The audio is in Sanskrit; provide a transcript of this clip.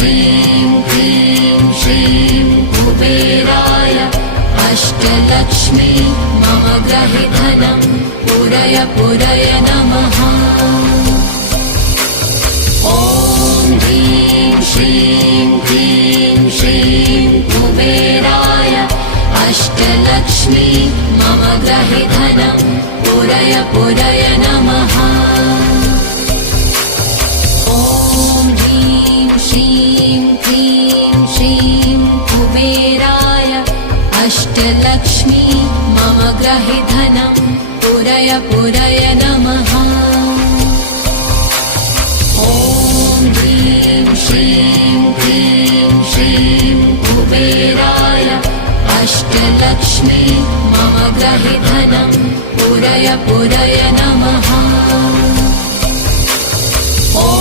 श्रीं क्लीं श्रीं कुबेराय अष्टलक्ष्मी मम गृहे धनं पूरय पूरय नमः। ॐ ह्रीं श्रीं क्लीं श्रीं कुबेराय अष्टलक्ष्मी मम गृहे धनं पूरय पूरय नमः। ॐ ह्रीं श्रीं क्लीं श्रीं कुबेराय अष्टलक्ष्मी मम गृहे धनं पूरय पूरय नमः। ॐ ह्रीं श्रीं क्लीं श्रीं कुबेराय अष्टलक्ष्मी मम गृहे धनं पूरय पूरय नमः।